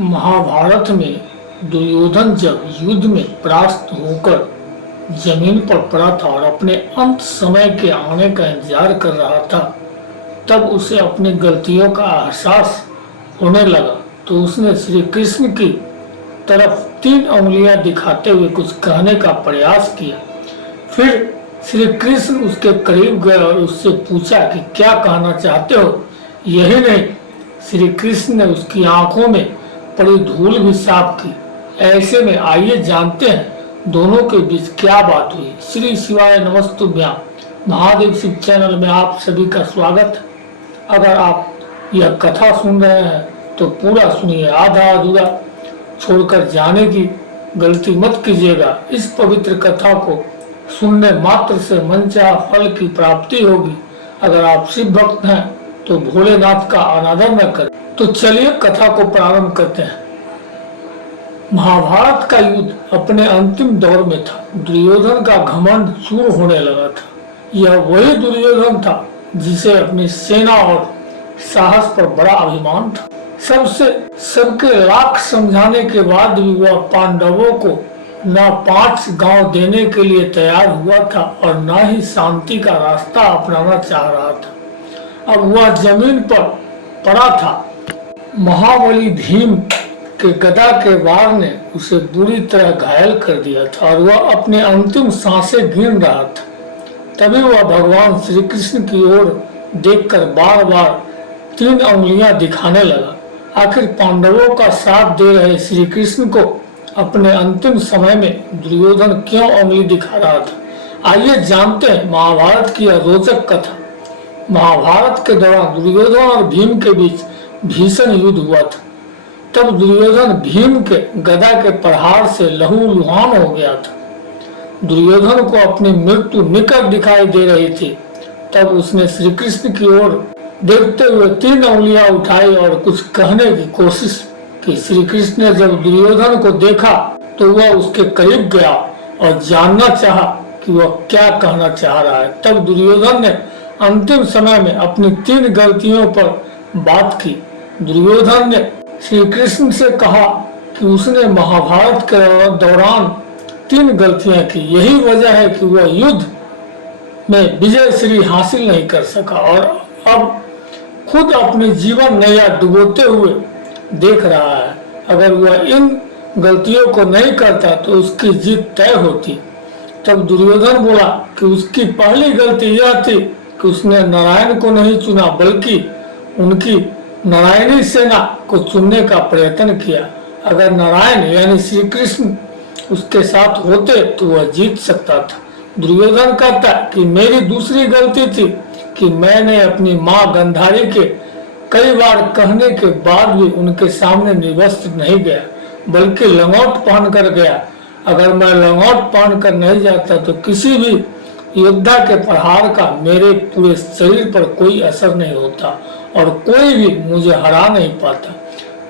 महाभारत में दुर्योधन जब युद्ध में परास्त होकर जमीन पर पड़ा था और अपने अंत समय के आने का इंतजार कर रहा था, तब उसे अपनी गलतियों का एहसास होने लगा। तो उसने श्री कृष्ण की तरफ 3 उंगलियां दिखाते हुए कुछ कहने का प्रयास किया। फिर श्री कृष्ण उसके करीब गए और उससे पूछा कि क्या कहना चाहते हो। यही नहीं, श्री कृष्ण ने उसकी आंखों में पड़ी धूल भी साफ की। ऐसे में आइए जानते हैं दोनों के बीच क्या बात हुई। श्री शिवाय नमस्तुभ्यां। महादेव शिव चैनल में आप सभी का स्वागत है। अगर आप यह कथा सुन रहे हैं तो पूरा सुनिए, आधा अधूरा छोड़कर जाने की गलती मत कीजिएगा। इस पवित्र कथा को सुनने मात्र से मनचाहा फल की प्राप्ति होगी। अगर आप शिव भक्त हैं तो भोलेनाथ का अनादर न करें। तो चलिए कथा को प्रारंभ करते हैं। महाभारत का युद्ध अपने अंतिम दौर में था। दुर्योधन का घमंड चूर होने लगा था। यह वही दुर्योधन था जिसे अपनी सेना और साहस पर बड़ा अभिमान था। सबके लाख समझाने के बाद भी वह पांडवों को न 5 गांव देने के लिए तैयार हुआ था और न ही शांति का रास्ता अपनाना चाह रहा था। अब वह जमीन पर पड़ा था। महाबली भीम के गदा के वार ने उसे बुरी तरह घायल कर दिया था और वह अपने अंतिम सांसें गिन रहा था। तभी वह भगवान श्री कृष्ण की ओर देखकर बार बार 3 उंगलियां दिखाने लगा। आखिर पांडवों का साथ दे रहे श्री कृष्ण को अपने अंतिम समय में दुर्योधन क्यों उंगली दिखा रहा था। आइए जानते हैं महाभारत की यह रोचक कथा। महाभारत के दौरान दुर्योधन और भीम के बीच भीषण युद्ध हुआ था। तब दुर्योधन भीम के गदा के प्रहार से लहूलुहान हो गया था। दुर्योधन को अपनी मृत्यु निकट दिखाई दे रही थी। तब उसने श्री कृष्ण की ओर देखते हुए 3 उंगलियां उठाई और कुछ कहने की कोशिश की। श्री कृष्ण ने जब दुर्योधन को देखा तो वह उसके करीब गया और जानना चाहा कि वह क्या कहना चाह रहा है। तब दुर्योधन ने अंतिम समय में अपनी 3 गलतियों पर बात की। दुर्योधन ने श्री कृष्ण से कहा कि उसने महाभारत के दौरान 3 गलतियां की। यही वजह है कि वह युद्ध में विजय श्री हासिल नहीं कर सका और अब खुद अपने जीवन नया डुबोते हुए देख रहा है। अगर वह इन गलतियों को नहीं करता तो उसकी जीत तय होती। तब दुर्योधन बोला कि उसकी पहली गलती यह थी कि उसने नारायण को नहीं चुना बल्कि उनकी नारायणी सेना को चुनने का प्रयत्न किया। अगर नारायण यानी श्री कृष्ण उसके साथ होते तो वह जीत सकता था। दुर्योधन कहता कि मेरी दूसरी गलती थी कि मैंने अपनी माँ गंधारी के कई बार कहने के बाद भी उनके सामने निर्वस्त्र नहीं गया बल्कि लंगोट पहन कर गया। अगर मैं लंगोट पहन कर नहीं जाता तो किसी भी योद्धा के प्रहार का मेरे पूरे शरीर पर कोई असर नहीं होता और कोई भी मुझे हरा नहीं पाता।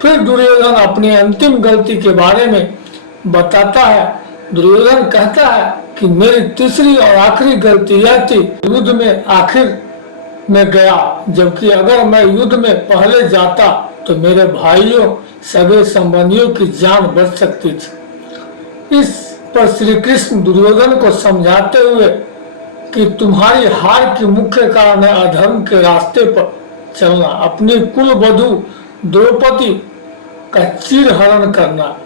फिर दुर्योधन अपनी अंतिम गलती के बारे में बताता है। दुर्योधन कहता है कि मेरी तीसरी और आखिरी गलती यह थी युद्ध में आखिर में गया, जबकि अगर मैं युद्ध में पहले जाता तो मेरे भाइयों सगे संबंधियों की जान बच सकती थी। इस पर श्री कृष्ण दुर्योधन को समझाते हुए कि तुम्हारी हार की मुख्य कारण है अधर्म के रास्ते पर चलना, अपनी कुल वधू द्रौपदी का चिरहरण करना।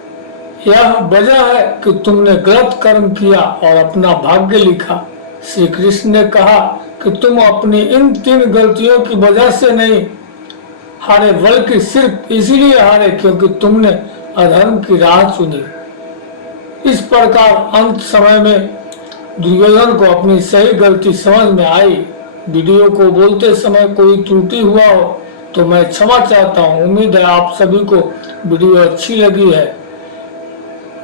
यह वजह है कि तुमने गलत कर्म किया और अपना भाग्य लिखा। श्री कृष्ण ने कहा कि तुम अपनी इन 3 गलतियों की वजह से नहीं हारे बल्कि सिर्फ इसीलिए हारे क्योंकि तुमने अधर्म की राह चुनी। इस प्रकार अंत समय में दुर्योधन को अपनी सही गलती समझ में आई। वीडियो को बोलते समय कोई त्रुटि हुआ हो तो मैं क्षमा चाहता हूँ। उम्मीद है आप सभी को वीडियो अच्छी लगी है।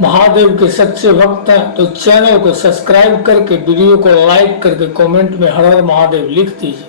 महादेव के सच्चे भक्त हैं तो चैनल को सब्सक्राइब करके वीडियो को लाइक करके कमेंट में हर हर महादेव लिख दीजिए।